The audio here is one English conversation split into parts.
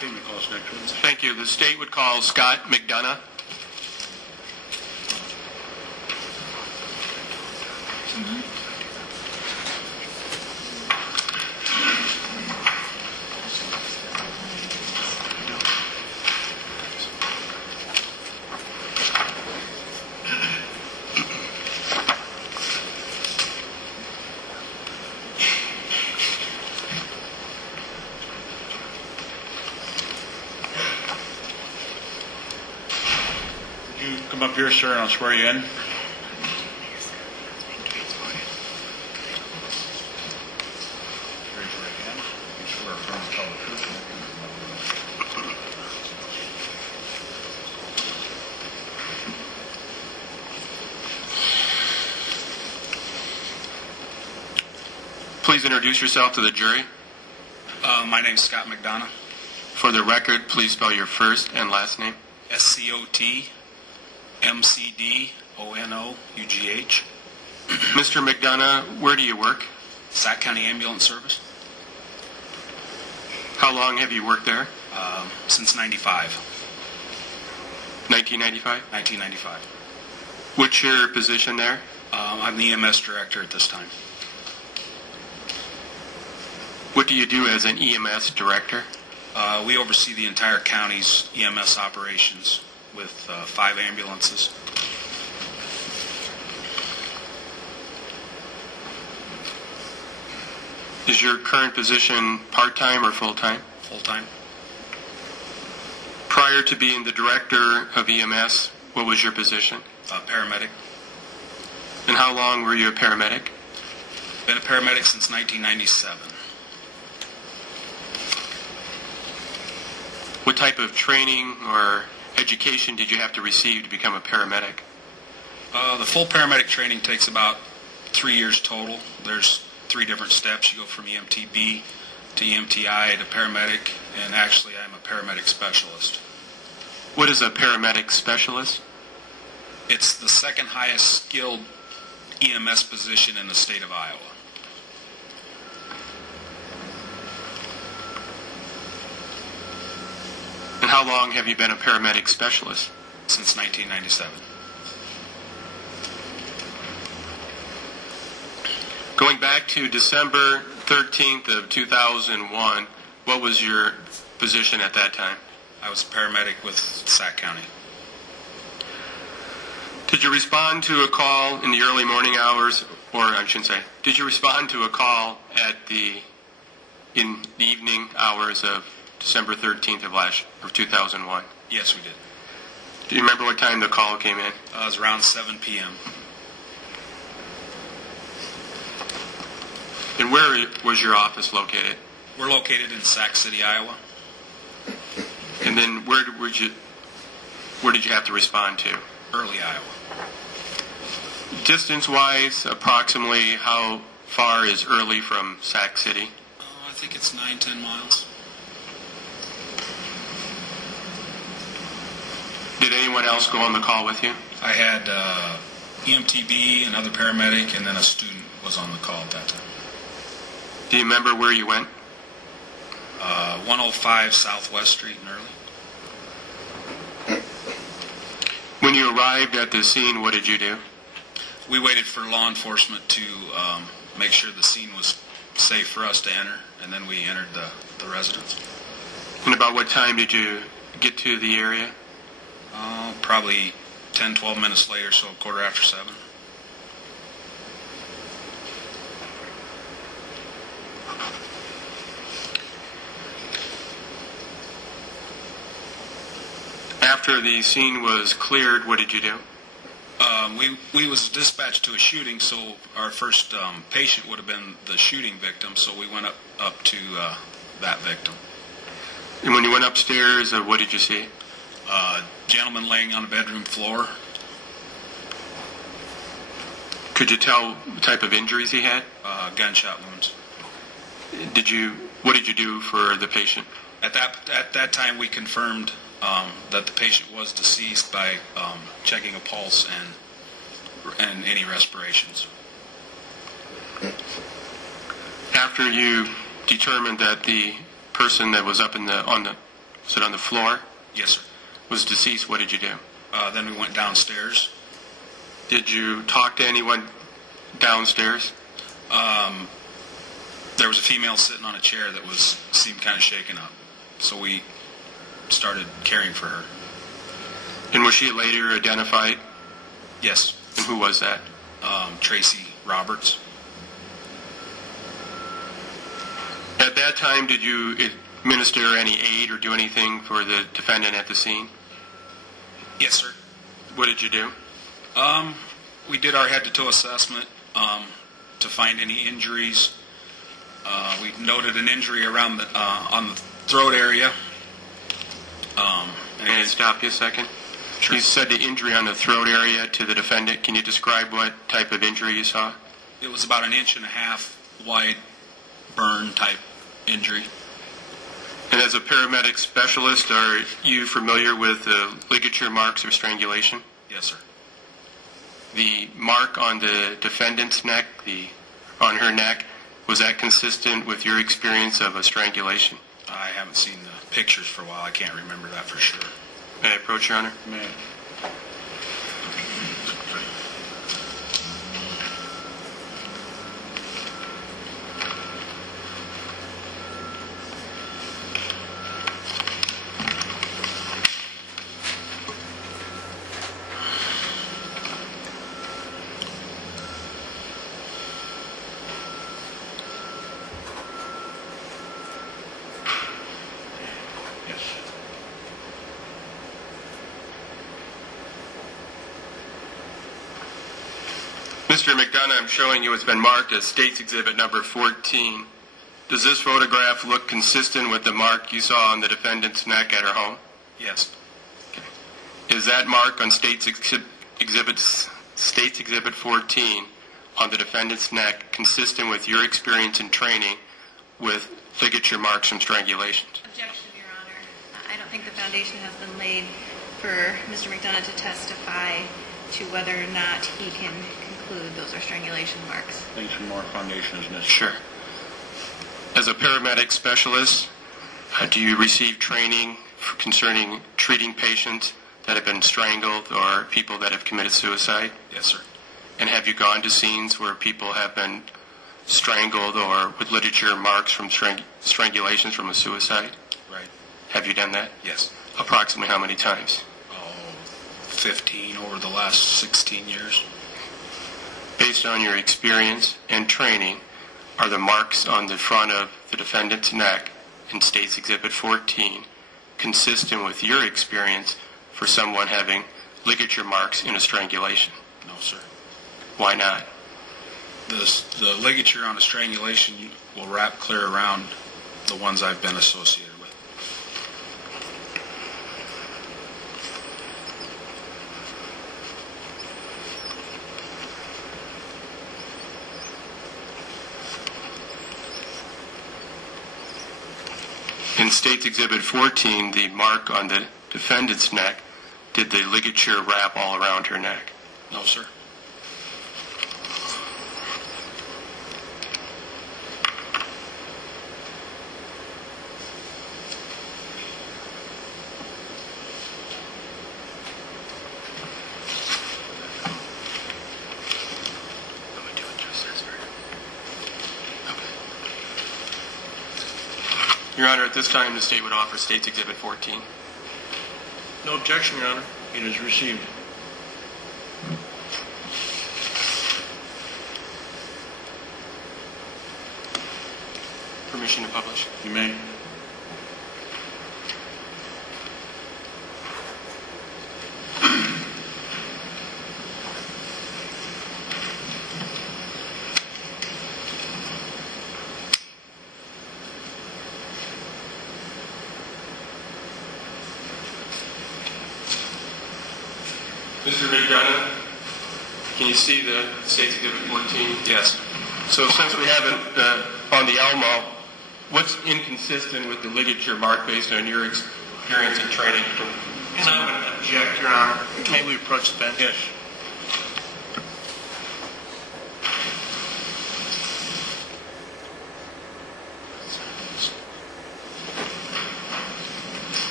Statement calls next witness. Thank you. The state would call Scott McDonough. Come up here, sir, and I'll swear you in. Raise your right hand. You swear affirm to tell the truth. Please introduce yourself to the jury. My name's Scott McDonough. For the record, please spell your first and last name. SCOTMCDONOUGH. Mr. McDonough, where do you work? Sac County Ambulance Service. How long have you worked there? Since 95. 1995? 1995. What's your position there? I'm the EMS director at this time. What do you do as an EMS director? We oversee the entire county's EMS operations with 5 ambulances. Is your current position part-time or full-time? Full-time. Prior to being the director of EMS, what was your position? Paramedic. And how long were you a paramedic? Been a paramedic since 1997. What type of training or education did you have to receive to become a paramedic? The full paramedic training takes about 3 years total. There's 3 different steps. You go from EMTB to EMTI to paramedic, and actually I'm a paramedic specialist. What is a paramedic specialist? It's the second highest skilled EMS position in the state of Iowa. And how long have you been a paramedic specialist? Since 1997. Going back to December 13th of 2001, what was your position at that time? I was a paramedic with Sac County. Did you respond to a call in the early morning hours, or I shouldn't say, did you respond to a call in the evening hours of December 13th of 2001? Yes, we did. Do you remember what time the call came in? It was around 7 p.m. And where was your office located? We're located in Sac City, Iowa. And then where did you have to respond to? Early, Iowa. Distance-wise, approximately how far is Early from Sac City? I think it's 9-10 miles. Did anyone else go on the call with you? I had EMTB, another paramedic, and then a student was on the call at that time. Do you remember where you went? 105 Southwest Street in Early. When you arrived at the scene, what did you do? We waited for law enforcement to make sure the scene was safe for us to enter, and then we entered the residence. And about what time did you get to the area? Probably 10-12 minutes later, so 7:15. After the scene was cleared, what did you do? We was dispatched to a shooting, so our first patient would have been the shooting victim, so we went up to that victim. And when you went upstairs, what did you see? Gentleman laying on a bedroom floor. Could you tell what type of injuries he had? Gunshot wounds. What did you do for the patient? At that time, we confirmed that the patient was deceased by checking a pulse and any respirations. After you determined that the person that was up on the Was it on the floor? Yes, sir. Was deceased? What did you do? Then we went downstairs. Did you talk to anyone downstairs? There was a female sitting on a chair that seemed kind of shaken up. So we started caring for her. And was she later identified? Yes. And who was that? Tracy Roberts. At that time, did you administer any aid or do anything for the defendant at the scene? Yes, sir. What did you do? We did our head-to-toe assessment to find any injuries. We noted an injury around on the throat area. Can I stop you a second? Sure. You said the injury on the throat area to the defendant. Can you describe what type of injury you saw? It was about 1.5 inches wide burn type injury. And as a paramedic specialist, are you familiar with ligature marks or strangulation? Yes, sir. The mark on the defendant's neck, on her neck, was that consistent with your experience of a strangulation? I haven't seen the pictures for a while. I can't remember that for sure. May I approach, Your Honor? May. Mr. McDonough, I'm showing you it's been marked as State's Exhibit number 14. Does this photograph look consistent with the mark you saw on the defendant's neck at her home? Yes. Is that mark on State's Exhibit 14 on the defendant's neck consistent with your experience and training with ligature marks from strangulations? Objection, Your Honor. I don't think the foundation has been laid for Mr. McDonough to testify to whether or not he can conclude those are strangulation marks. Thanks for more foundation is necessary. Sure. As a paramedic specialist, do you receive training concerning treating patients that have been strangled or people that have committed suicide? Yes, sir. And have you gone to scenes where people have been strangled or with ligature marks from strangulations from a suicide? Right. Have you done that? Yes. Approximately how many times? 15 over the last 16 years. Based on your experience and training, are the marks on the front of the defendant's neck in State's Exhibit 14 consistent with your experience for someone having ligature marks in a strangulation? No, sir. Why not? The ligature on a strangulation will wrap clear around the ones I've been associated with. In State's Exhibit 14, the mark on the defendant's neck, did the ligature wrap all around her neck? No, sir. Your Honor, at this time, the State would offer State's Exhibit 14. No objection, Your Honor. It is received. Permission to publish. You may. Mr. McDonough, can you see the State's Exhibit 14? Yes. So since we have it on the Elmo, what's inconsistent with the ligature mark based on your experience and training? And I'm going to object, Your Honor. May we approach the bench? Yes.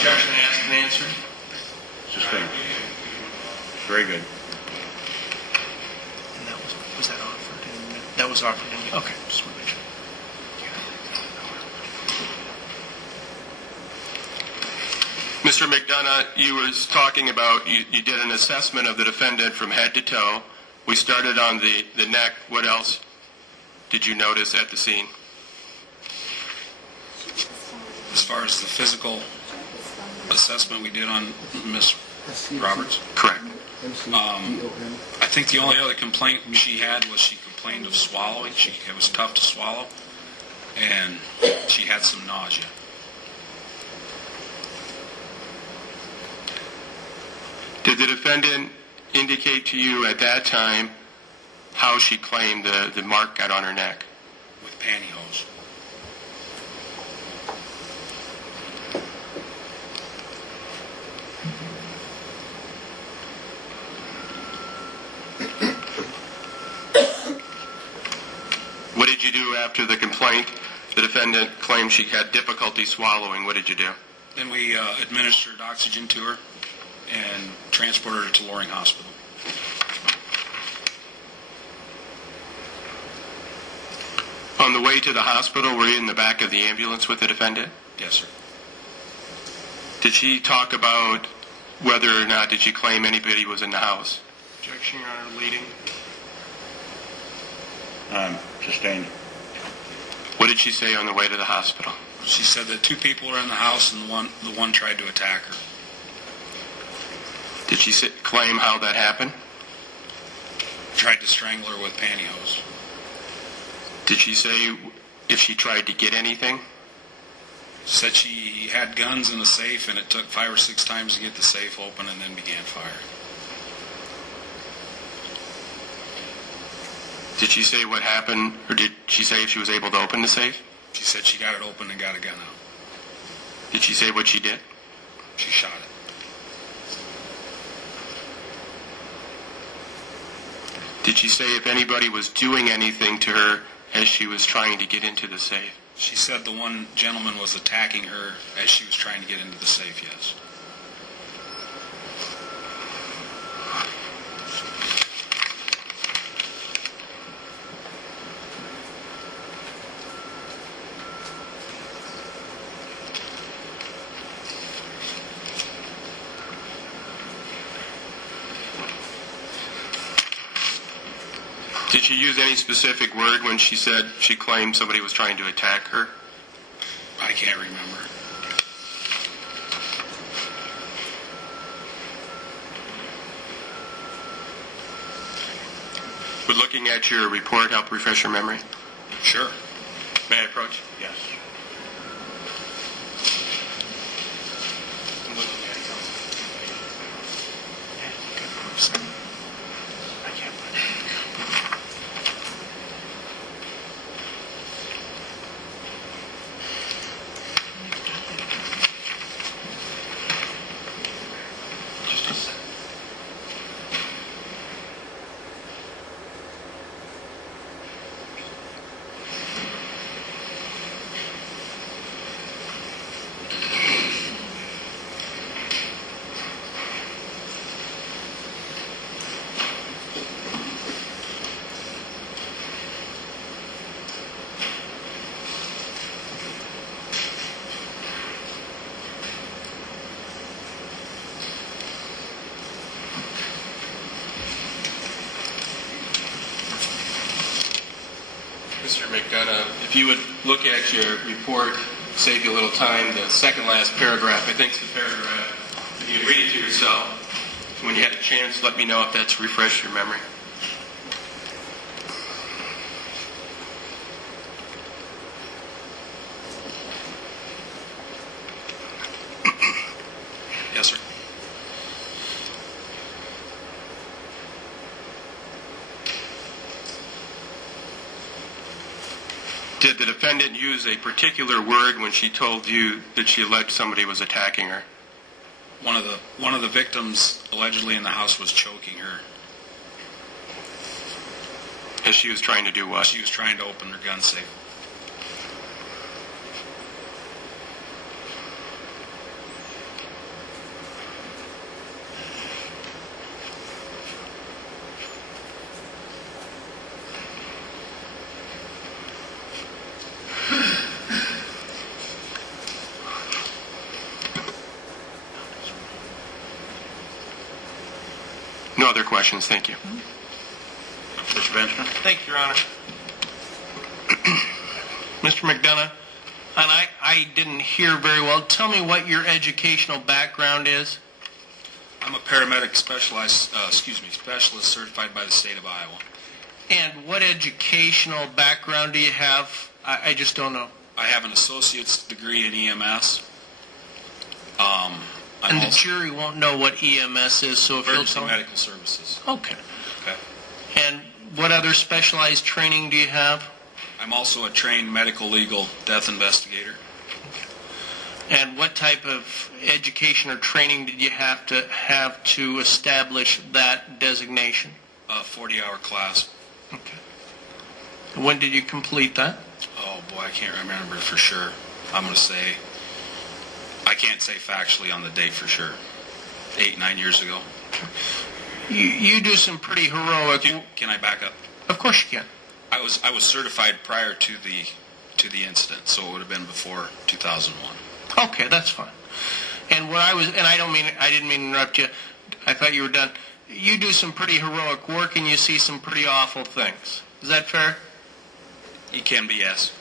objection asked and answered? Sustained. Very good. And that was that offered? That was offered. Okay, just want to make sure. Mr. McDonough, you was talking about, you did an assessment of the defendant from head to toe. We started on the neck. What else did you notice at the scene? As far as the physical assessment we did on Miss Roberts, Correct. I think the only other complaint she had was she complained of swallowing. It was tough to swallow, and she had some nausea. Did the defendant indicate to you at that time how she claimed the mark got on her neck? With pantyhose. What did you do after the complaint? The defendant claimed she had difficulty swallowing. What did you do? Then we administered oxygen to her and transported her to Loring Hospital. On the way to the hospital, were you in the back of the ambulance with the defendant? Yes, sir. Did she talk about whether or not did she claim anybody was in the house? Objection, Your Honor, leading. Sustained. What did she say on the way to the hospital? She said that two people were in the house and the one tried to attack her. Did she claim how that happened? Tried to strangle her with pantyhose. Did she say if she tried to get anything? Said she had guns in the safe and it took 5 or 6 times to get the safe open and then began firing. Did she say what happened, or did she say if she was able to open the safe? She said she got it open and got a gun out. Did she say what she did? She shot it. Did she say if anybody was doing anything to her as she was trying to get into the safe? She said the one gentleman was attacking her as she was trying to get into the safe, yes. Did she use any specific word when she said she claimed somebody was trying to attack her? I can't remember. Would looking at your report help refresh your memory? Sure. May I approach? Yes. I'm looking at it. I can't put it. Just a second. Mr. McDonough, if you would look at your report, save you a little time, the second last paragraph, I think it's the paragraph, if you read it to yourself, when you had a chance, let me know if that's refreshed your memory. Yes, sir. Did the defendant use a particular word when she told you that she alleged somebody was attacking her? One of the victims allegedly in the house was choking her. As she was trying to do what? She was trying to open her gun safe. No other questions, thank you. Mr. Benjamin? Thank you, Your Honor. Mr. McDonough, and I didn't hear very well. Tell me what your educational background is. I'm a paramedic specialist certified by the state of Iowa. And what educational background do you have? I just don't know. I have an associate's degree in EMS. And the jury won't know what EMS is, so if you'll Emergency tell me. medical services. Okay. Okay. And what other specialized training do you have? I'm also a trained medical legal death investigator. And what type of education or training did you have to establish that designation? A 40-hour class. Okay. When did you complete that? Oh, boy, I can't remember for sure. I'm going to say, I can't say factually on the date for sure. 8-9 years ago. You do some pretty heroic... Can I back up? Of course you can. I was certified prior to the incident, so it would have been before 2001. Okay, that's fine. And I didn't mean to interrupt you. I thought you were done. You do some pretty heroic work, and you see some pretty awful things. Is that fair? It can be, yes.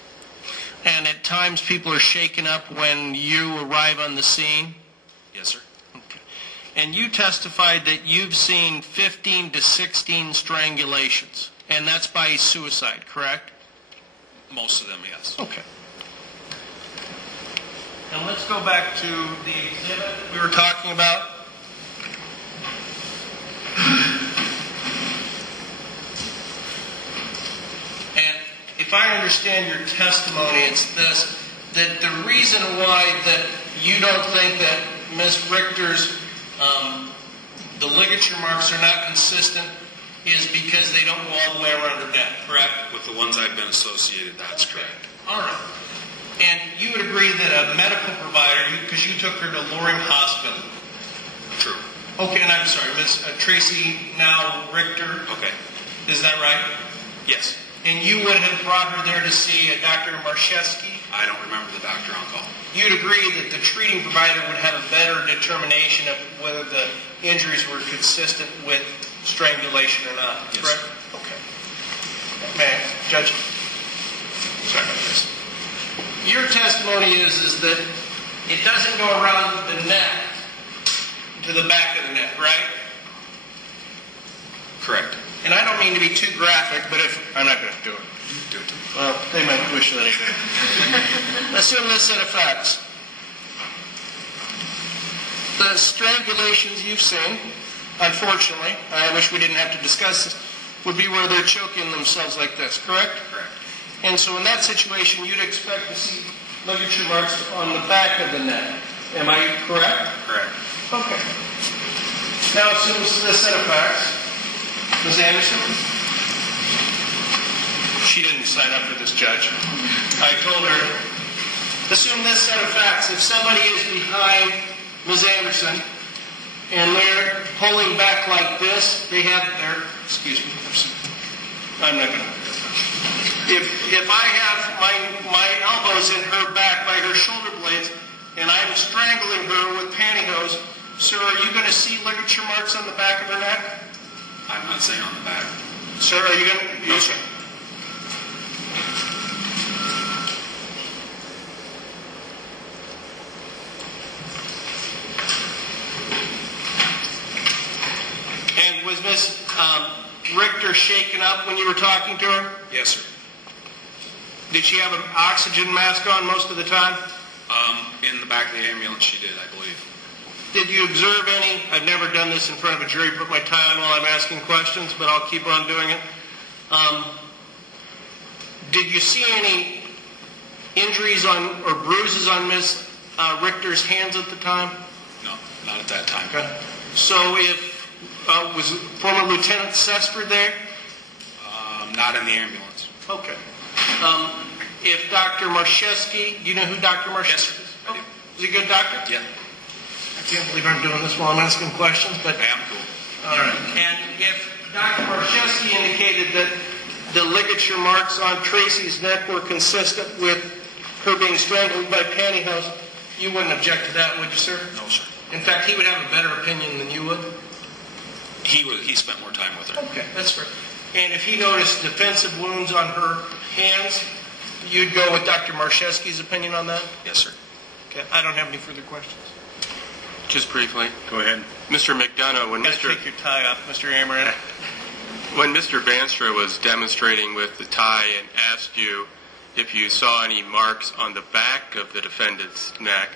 And at times people are shaken up when you arrive on the scene? Yes, sir. Okay. And you testified that you've seen 15 to 16 strangulations, and that's by suicide, correct? Most of them, yes. Okay. And let's go back to the exhibit we were talking about. And if I understand your testimony, it's this, that the reason why that you don't think that Ms. Richter's, the ligature marks are not consistent is because they don't go all the way around her neck, correct? With the ones I've been associated, that's correct. All right. And you would agree that a medical provider, because you took her to Loring Hospital. True. Okay, and I'm sorry, Miss Tracy now Richter. Okay. Is that right? Yes. And you would have brought her there to see a Dr. Marszewski? I don't remember the doctor on call. You'd agree that the treating provider would have a better determination of whether the injuries were consistent with strangulation or not, Yes. correct? Okay. May I, Judge? Sorry about this. Your testimony is that it doesn't go around the neck to the back of the neck, right? Correct. And I don't mean to be too graphic, but I'm not going to do it. Do it. Well, they might wish that I did. Assume this set of facts. The strangulations you've seen, unfortunately, I wish we didn't have to discuss this, would be where they're choking themselves like this, correct? Correct. And so in that situation, you'd expect to see ligature marks on the back of the neck. Am I correct? Correct. Okay. Now assume this set of facts. Ms. Anderson? She didn't sign up for this, Judge. I told her, assume this set of facts. If somebody is behind Ms. Anderson and they're pulling back like this, they have their, excuse me, I'm not going to. If I have my elbows in her back by her shoulder blades and I'm strangling her with pantyhose, sir, are you going to see ligature marks on the back of her neck? I'm not saying on the back. Sir, are you going to? No, sir. And was Miss Richter shaken up when you were talking to her? Yes, sir. Did she have an oxygen mask on most of the time? In the back of the ambulance, she did, I believe. Did you observe any? I've never done this in front of a jury, put my tie on while I'm asking questions, but I'll keep on doing it. Did you see any injuries on or bruises on Miss Richter's hands at the time? No, not at that time. Okay. So was former Lieutenant Sesford there? Not in the ambulance. Okay. If Dr. Marszewski, do you know who Dr. Marszewski is? I do. Is he a good doctor? Yeah. I can't believe I'm doing this while I'm asking questions, but... I am cool. All right. And if Dr. Marszewski indicated that the ligature marks on Tracy's neck were consistent with her being strangled by pantyhose, you wouldn't object to that, would you, sir? No, sir. In fact, he would have a better opinion than you would? He spent more time with her. Okay, that's fair. And if he noticed defensive wounds on her hands, you'd go with Dr. Marszewski's opinion on that? Yes, sir. Okay, I don't have any further questions. Just briefly, Go ahead. Mr. McDonough, when Gotta take your tie off, Mr. Amaranth. When Mr. Banstra was demonstrating with the tie and asked you if you saw any marks on the back of the defendant's neck,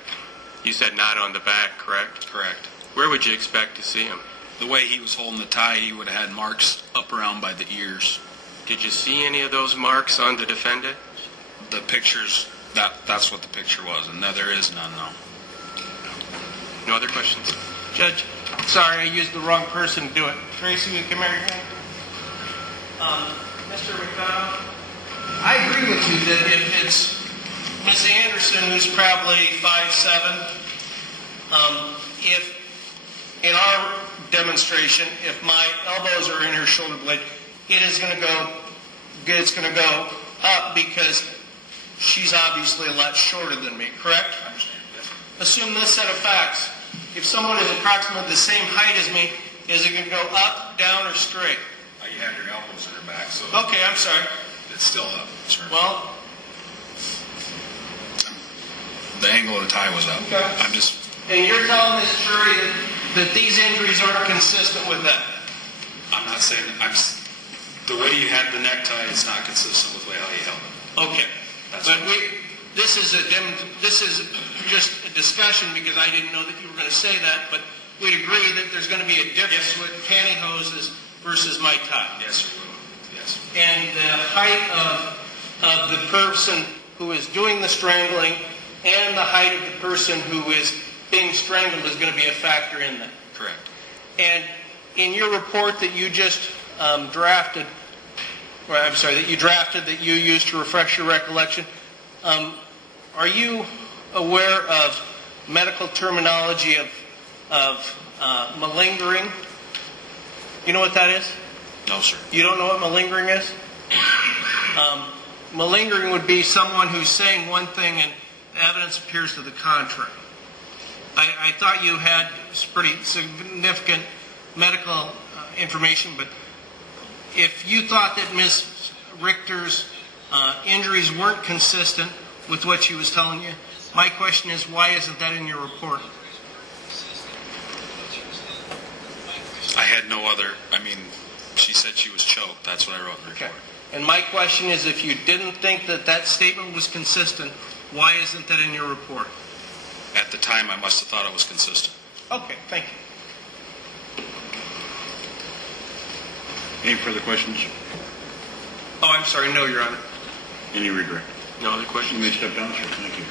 you said not on the back, correct? Correct. Where would you expect to see him? The way he was holding the tie, he would have had marks up around by the ears. Did you see any of those marks on the defendant? The pictures, that's what the picture was, and no, there is none, no. No other questions? Judge, sorry, I used the wrong person to do it. Tracy, you come here. Mr. McDonough, I agree with you that if it's Ms. Anderson, who's probably 5'7", if in our demonstration, if my elbows are in her shoulder blade, it's going to go up because she's obviously a lot shorter than me, correct? I understand, yes. Assume this set of facts. If someone is approximately the same height as me, is it going to go up, down, or straight? You had your elbows in her back, so Okay, I'm sorry. it's still up, sir. Well, The angle of the tie was up. Okay. I'm just, and you're telling this jury that these injuries aren't consistent with that? I'm not saying, the way you had the necktie is not consistent with the way how you held it. Okay. That's But right. this is just a discussion because I didn't know that you were going to say that, but we'd agree that there's going to be a difference Yes. with pantyhoses versus my tie. Yes, sir. Yes. And the height of the person who is doing the strangling and the height of the person who is being strangled is going to be a factor in that. Correct. And in your report that you just that you used to refresh your recollection, are you aware of medical terminology of malingering? You know what that is? No, sir. You don't know what malingering is? Malingering would be someone who's saying one thing and evidence appears to the contrary. I thought you had pretty significant medical information, but if you thought that Ms. Richter's injuries weren't consistent with what she was telling you, my question is, why isn't that in your report? I had no other, she said she was choked. That's what I wrote in the report. Okay. And my question is, if you didn't think that statement was consistent, why isn't that in your report? At the time, I must have thought it was consistent. Okay, thank you. Any further questions? Oh, I'm sorry. No, Your Honor. Any regret? No other You questions? may step down, sir. Thank you.